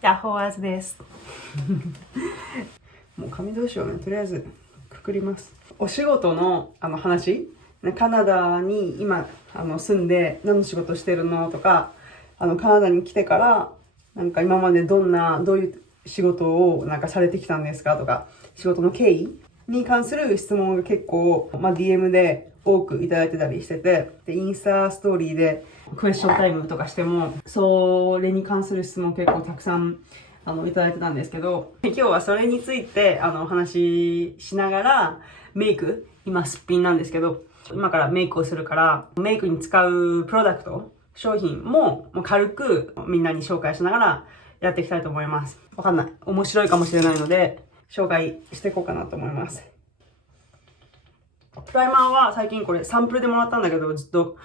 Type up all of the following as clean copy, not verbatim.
ヤッホーアズです。もう髪どうしようね。とりあえずくくります。お仕事の話、カナダに今住んで何の仕事してるのとか、カナダに来てからなんか今までどういう仕事をなんかされてきたんですかとか、仕事の経緯に関する質問が結構、DM で多くいただいてたりしてて、でインスタストーリーでクエスチョンタイムとかしても、それに関する質問結構たくさんいただいてたんですけど、今日はそれについてお話ししながら、メイク、今すっぴんなんですけど、今からメイクをするから、メイクに使うプロダクト、商品も軽くみんなに紹介しながらやっていきたいと思います。わかんない。面白いかもしれないので、紹介していこうかなと思います。プライマーは最近これサンプルでもらったんだけど、ずっと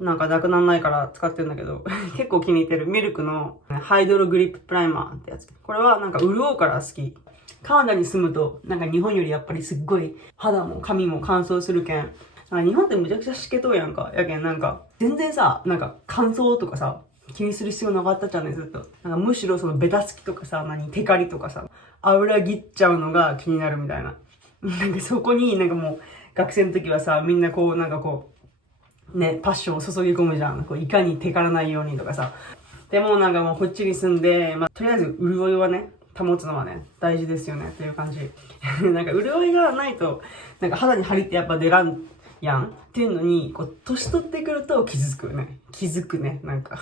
なんかなくならないから使ってるんだけど、結構気に入ってるミルクのハイドログリッププライマーってやつ。これはなんか潤うから好き。カナダに住むと、なんか日本よりやっぱりすっごい肌も髪も乾燥するけん。日本ってむちゃくちゃ湿気とうやんか。やけんなんか、全然さ、なんか乾燥とかさ、気にする必要なかったじゃんね、ずっと。なんかむしろそのベタつきとかさ、テカリとかさ、油切っちゃうのが気になるみたいな。なんかそこになんかもう、学生の時はさ、みんなこう、なんかこう、ね、パッションを注ぎ込むじゃん。こういかにテカらないようにとかさ。でもなんかもうこっちに住んで、とりあえず潤いはね、保つのはね、大事ですよねっていう感じ。なんか潤いがないと、なんか肌に張りってやっぱ出らんやんっていうのに、こう、年取ってくると気づくね。気づくね、なんか。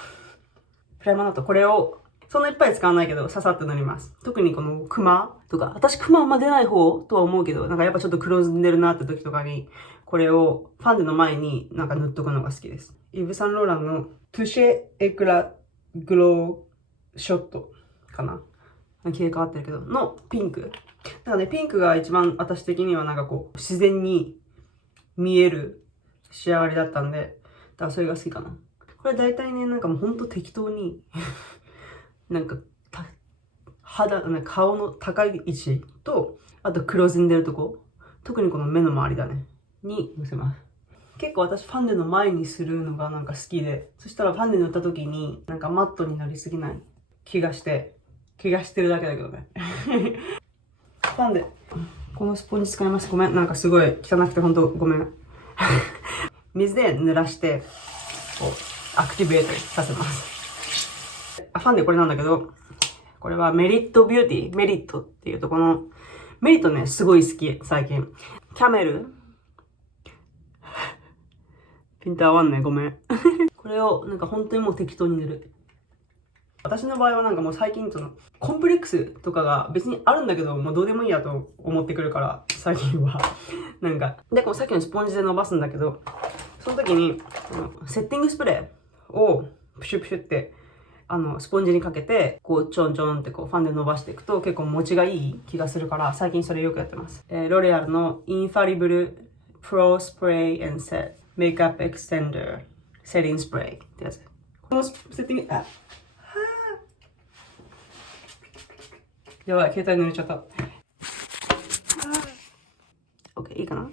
プライマーだとこれを、そんないっぱい使わないけど、ささっと塗ります。特にこのクマとか、私クマあんま出ない方とは思うけど、なんかやっぱちょっと黒ずんでるなって時とかに、これをファンデの前になんか塗っとくのが好きです。イヴ・サンローランのトゥシェ・エクラ・グローショットかな、切り替わってるけど、のピンク。だからね、ピンクが一番私的にはなんかこう、自然に見える仕上がりだったんで、だからそれが好きかな。これ大体ね、なんかもうほんと適当に、なんか、顔の高い位置と、あと黒ずんでるとこ、特にこの目の周りだね、にのせます。結構私ファンデの前にするのがなんか好きで、そしたらファンデ塗った時になんかマットになりすぎない気がしてるだけだけどね。ファンデ、このスポンジ使います。ごめん、なんかすごい汚くてほんとごめん。水で濡らして、こう、アクティベートさせます。ファンデこれなんだけど、これはメリットビューティー、メリットっていうとこの、メリットね、すごい好き、最近。キャメルピント合わんね、ごめん。これをなんか本当にもう適当に塗る。私の場合はなんかもう最近そのコンプレックスとかが別にあるんだけど、もうどうでもいいやと思ってくるから、最近は。なんか、で、このさっきのスポンジで伸ばすんだけど、その時に、セッティングスプレーをプシュプシュって、スポンジにかけて、こう、ちょんちょんってこう、ファンで伸ばしていくと結構持ちがいい気がするから、最近それよくやってます。ロレアルのインファリブルプロスプレー&セットメイクアップエクステンダーセッティングスプレーってやつ。このセッティング、やばい、携帯濡れちゃった。OK、いいかな。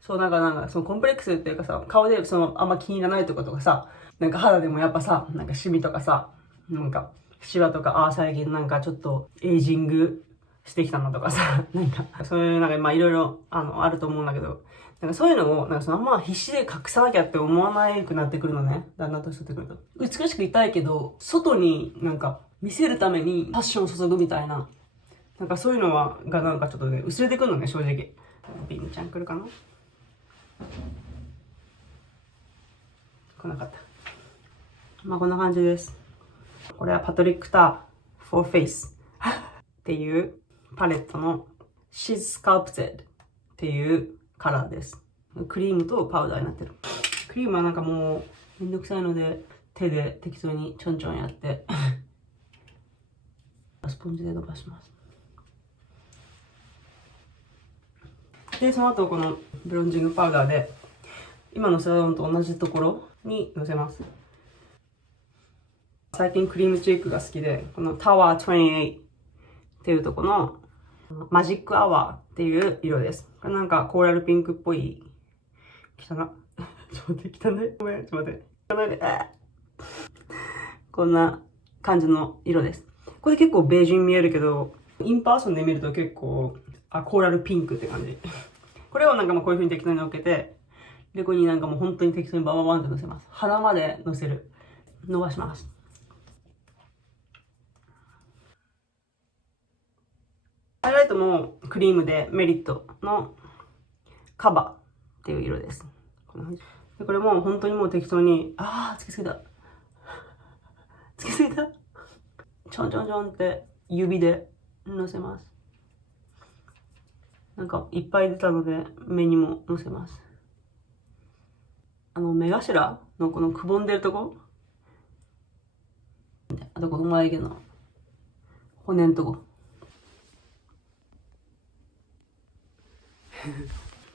そう、なんか、そのコンプレックスっていうかさ、顔であんま気にならないとことかさ、なんか肌でもやっぱさ、なんかシミとかさ、なんか、シワとか、最近なんかちょっとエイジングしてきたのとかさ、なんか、そういうなんかいろいろ、あると思うんだけど、なんかそういうのを、なんかあんま必死で隠さなきゃって思わなくなってくるのね。だんだん年取ってくると。美しくいたいけど、外になんか見せるためにパッションを注ぐみたいな、なんかそういうのがなんかちょっとね、薄れてくるのね、正直。ビンちゃん来るかな？来なかった。まあこんな感じです。これはパトリック・ター For Face っていうパレットの She's Sculpted っていうカラーです。クリームとパウダーになってる。クリームはなんかもうめんどくさいので手で適当にちょんちょんやってスポンジで伸ばします。で、その後このブロンジングパウダーで今のせたのと同じところにのせます。最近クリームチークが好きで、このタワー28っていうとこのマジックアワーっていう色です。これなんかコーラルピンクっぽい。汚っ。ちょっと待って、汚い。ごめん、ちょっと待って。汚いで。こんな感じの色です。これ結構ベージュに見えるけど、インパーソンで見ると結構、コーラルピンクって感じ。これをなんかもうこういう風に適当に乗っけて、で、ここになんかもう本当に適当にバババンって乗せます。鼻まで乗せる。伸ばします。ハイライトもクリームでメリットのカバーっていう色です。これも本当にもう適当に、つけすぎた。つけすぎた。ちょんちょんちょんって指でのせます。なんかいっぱい出たので目にものせます。目頭のこのくぼんでるとこ、あとこの眉毛の骨のとこ。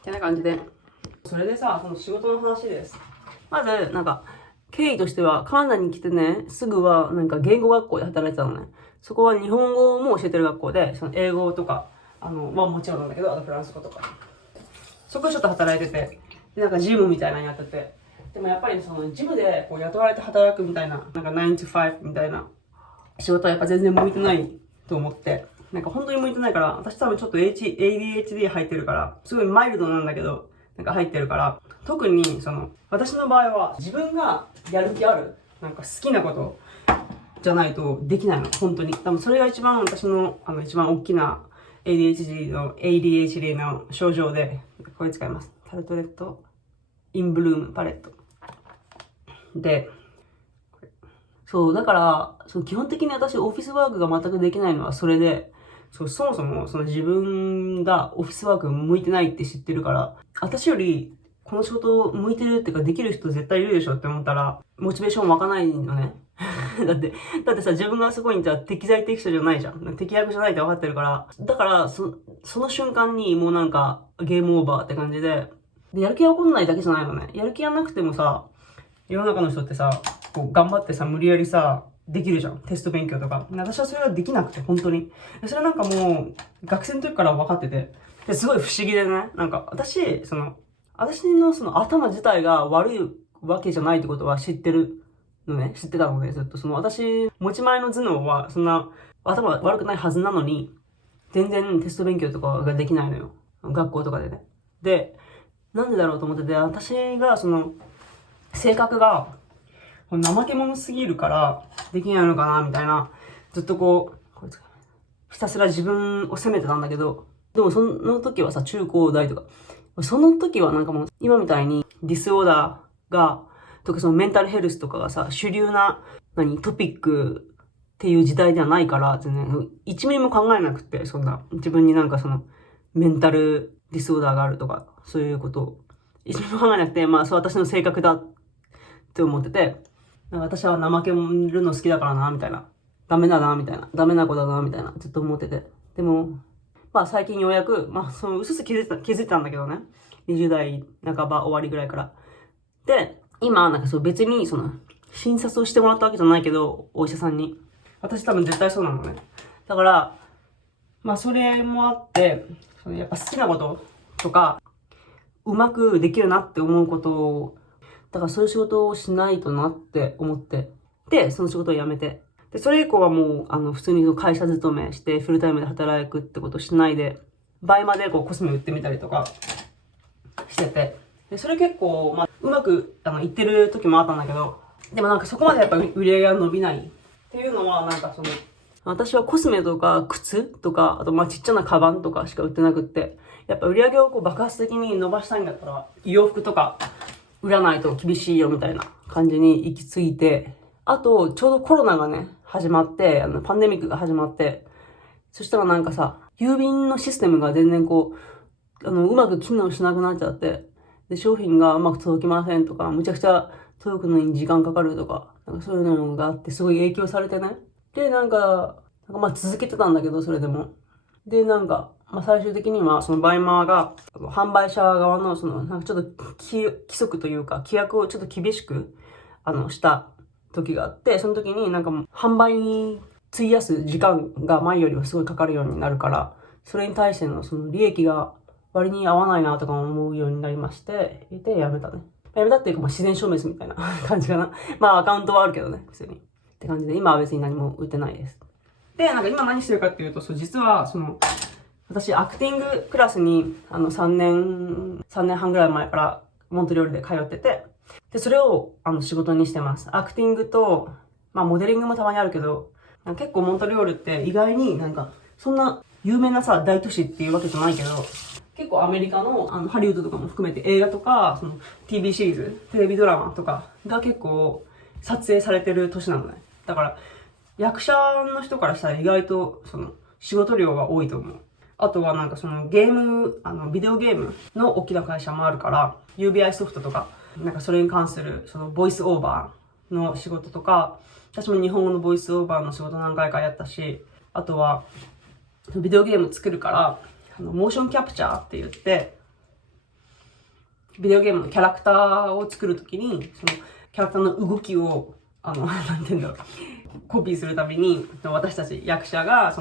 ってな感じで。それでさ、その仕事の話です。まず、なんか、経緯としては、カナダに来てね、すぐは、なんか、言語学校で働いてたのね。そこは日本語も教えてる学校で、その英語とか、もちろんなんだけど、フランス語とか。そこでちょっと働いてて、で、なんかジムみたいなのやってて。でもやっぱりその、ジムでこう雇われて働くみたいな、なんか9 to 5みたいな仕事はやっぱ全然向いてないと思って、なんか本当に向いてないから、私多分ちょっと ADHD 入ってるから、すごいマイルドなんだけど、なんか入ってるから、特にその、私の場合は自分がやる気ある、なんか好きなことじゃないとできないの、本当に。多分それが一番私の、一番大きな ADHD の症状で、これ使います。タルトレット、インブルームパレット。で、そう、だから、基本的に私オフィスワークが全くできないのはそれで、そもそもその自分がオフィスワーク向いてないって知ってるから、私よりこの仕事向いてるっていうかできる人絶対いるでしょって思ったら、モチベーション湧かないのね。だってさ、自分がすごいんじゃ適材適所じゃないじゃん。適役じゃないって分かってるから。だから、その瞬間にもうなんかゲームオーバーって感じで、やる気が起こんないだけじゃないのね。やる気がなくてもさ、世の中の人ってさ、こう頑張ってさ、無理やりさ、できるじゃん。テスト勉強とか。私はそれはできなくて、本当に。それなんかもう、学生の時から分かってて。すごい不思議でね。なんか、私のその頭自体が悪いわけじゃないってことは知ってるのね。知ってたのね、ずっと。私、持ち前の頭脳は、そんな、頭悪くないはずなのに、全然テスト勉強とかができないのよ。学校とかでね。で、なんでだろうと思ってて、私が性格が、怠け者すぎるから、できないのかな、みたいな。ずっとひたすら自分を責めてたんだけど、でもその時はさ、中高大とか、その時はなんかもう、今みたいにディスオーダーが、とかそのメンタルヘルスとかがさ、主流な、トピックっていう時代ではないから、全然、1ミリも考えなくて、そんな、自分になんかメンタルディスオーダーがあるとか、そういうことを、1ミリも考えなくて、そう私の性格だって思ってて、私は怠けるの好きだからな、みたいな。ダメだな、みたいな。ダメな子だな、みたいな。ずっと思ってて。でも、最近ようやく、うすす気づいたんだけどね。20代半ば終わりぐらいから。で、今、別に、診察をしてもらったわけじゃないけど、お医者さんに。私多分絶対そうなのね。だから、それもあって、やっぱ好きなこととか、うまくできるなって思うことを、だからそういう仕事をしないとなって思って。で、その仕事を辞めて。で、それ以降はもう、普通に会社勤めして、フルタイムで働くってことをしないで、倍までコスメ売ってみたりとかしてて。で、それ結構、うまく、いってる時もあったんだけど、でもそこまでやっぱ売り上げが伸びないっていうのは、私はコスメとか靴とか、あとちっちゃなカバンとかしか売ってなくって、やっぱ売り上げを爆発的に伸ばしたいんだったら、洋服とか売らないと厳しいよみたいな感じに行き着いて、あと、ちょうどコロナがね、始まって、パンデミックが始まって、そしたら郵便のシステムが全然うまく機能しなくなっちゃって、で、商品がうまく届きませんとか、むちゃくちゃ届くのに時間かかるとか、そういうのがあって、すごい影響されてね。で、続けてたんだけど、それでも。で、最終的には、バイマーが、販売者側の、ちょっと規則というか、規約をちょっと厳しく、した時があって、その時に販売に費やす時間が前よりはすごいかかるようになるから、それに対しての利益が割に合わないなとか思うようになりまして、で、やめたね。やめたっていうか、自然消滅みたいな感じかな。アカウントはあるけどね、普通に。っって感じで、今は別に何も売ってないです。で、なんか今何してるかっていうと、実は、私、アクティングクラスに、3年半ぐらい前からモントリオールで通ってて、で、それを、仕事にしてます。アクティングと、まあ、モデリングもたまにあるけど、結構モントリオールって意外になんか、そんな有名なさ、大都市っていうわけじゃないけど、結構アメリカの、ハリウッドとかも含めて映画とか、TV シリーズ、テレビドラマとかが結構撮影されてる都市なのね。だから、役者の人からしたら意外と、仕事量が多いと思う。あとはなんかゲーム、ビデオゲームの大きな会社もあるから、UBI ソフトとか、なんかそれに関する、ボイスオーバーの仕事とか、私も日本語のボイスオーバーの仕事何回かやったし、あとは、ビデオゲーム作るから、モーションキャプチャーって言って、ビデオゲームのキャラクターを作るときに、キャラクターの動きを、なんて言うんだろう、コピーするたびに、私たち役者が、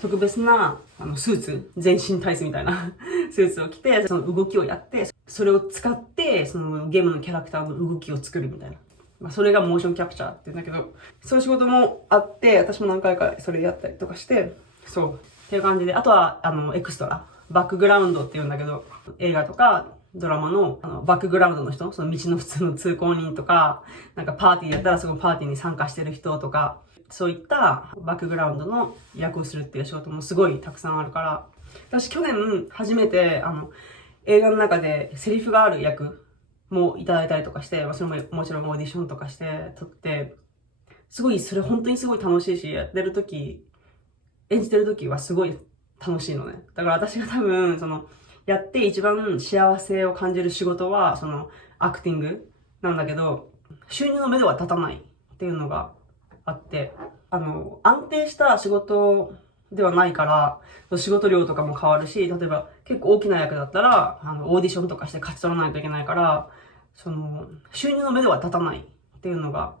特別な、スーツ、全身タイツみたいなスーツを着て、その動きをやって、それを使って、ゲームのキャラクターの動きを作るみたいな。まあ、それがモーションキャプチャーって言うんだけど、そういう仕事もあって、私も何回かそれやったりとかして、そう。っていう感じで、あとは、エクストラ。バックグラウンドって言うんだけど、映画とか、ドラマの、バックグラウンドの人、その道の普通の通行人とか、なんかパーティーやったらそのパーティーに参加してる人とか、そういったバックグラウンドの役をするっていう仕事もすごいたくさんあるから、私去年初めて、映画の中でセリフがある役もいただいたりとかして、それももちろんオーディションとかして撮って、すごい、それ本当にすごい楽しいし、やってる時、演じてる時はすごい楽しいのね。だから私が多分、やって一番幸せを感じる仕事は、アクティングなんだけど、収入の目処は立たないっていうのがあって、安定した仕事ではないから、仕事量とかも変わるし、例えば結構大きな役だったら、オーディションとかして勝ち取らないといけないから、収入の目処は立たないっていうのが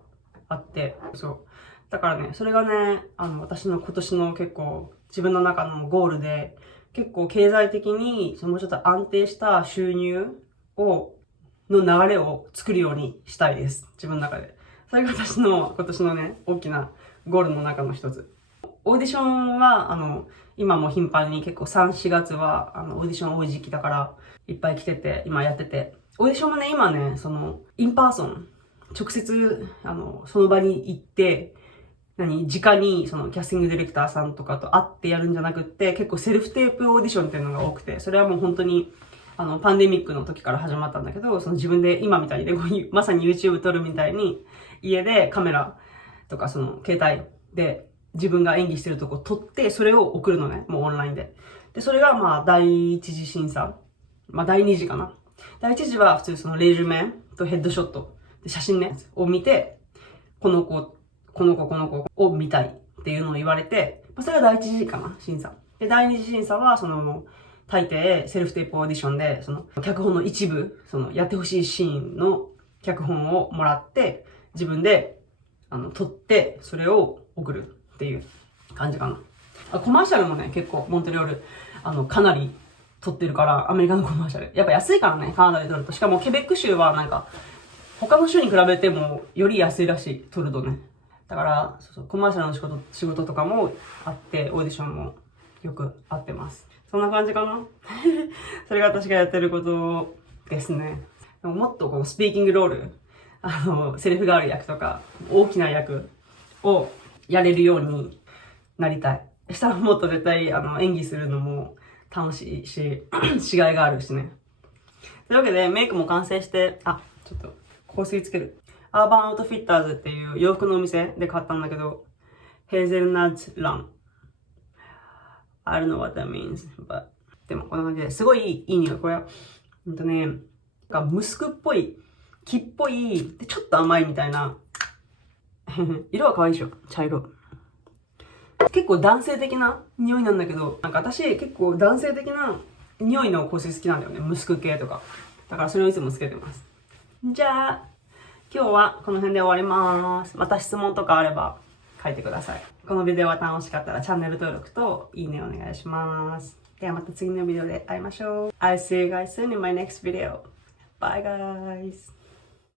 あって、そう。だからね、それがね、私の今年の結構自分の中のゴールで、結構経済的にもうちょっと安定した収入の流れを作るようにしたいです。自分の中で。それが私の今年のね、大きなゴールの中の一つ。オーディションは、今も頻繁に結構3、4月は、オーディション多い時期だから、いっぱい来てて、今やってて。オーディションもね、今ね、インパーソン、直接、その場に行って、直に、キャスティングディレクターさんとかと会ってやるんじゃなくって、結構セルフテープオーディションっていうのが多くて、それはもう本当に、パンデミックの時から始まったんだけど、自分で今みたいにね、まさに YouTube 撮るみたいに、家でカメラとか携帯で自分が演技してるとこ撮って、それを送るのね、もうオンラインで。で、それがまあ、第一次審査。まあ、第二次かな。第一次は普通レジュメとヘッドショット、で写真ね、を見て、この子を見たいっていうのを言われて、それが第一次かな、審査。で、第二次審査は、大抵セルフテープオーディションで、脚本の一部、やってほしいシーンの脚本をもらって、自分で、撮って、それを送るっていう感じかな。コマーシャルもね、結構、モントリオール、かなり撮ってるから、アメリカのコマーシャル。やっぱ安いからね、カナダで撮ると。しかも、ケベック州はなんか、他の州に比べても、より安いらしい、撮るとね。だから、コマーシャルの仕事とかもあって、オーディションもよくあってます。そんな感じかなそれが私がやってることですね。でももっとスピーキングロール、セリフがある役とか、大きな役をやれるようになりたい。したらもっと絶対、演技するのも楽しいし、しがいがあるしね。というわけで、メイクも完成して、ちょっと香水つける。アーバンアウトフィッターズっていう洋服のお店で買ったんだけど、ヘーゼルナッツラン。I don't know what that means, but でもこんな感じですごいいい匂い。これは、ムスクっぽい、木っぽい、でちょっと甘いみたいな。色は可愛いでしょ、茶色。結構男性的な匂いなんだけど、なんか私結構男性的な匂いの香水好きなんだよね。ムスク系とか。だからそれをいつもつけてます。じゃあ、今日はこの辺で終わります。また質問とかあれば書いてください。このビデオが楽しかったらチャンネル登録といいねお願いします。ではまた次のビデオで会いましょう。I'll see you guys soon in my next video. Bye guys!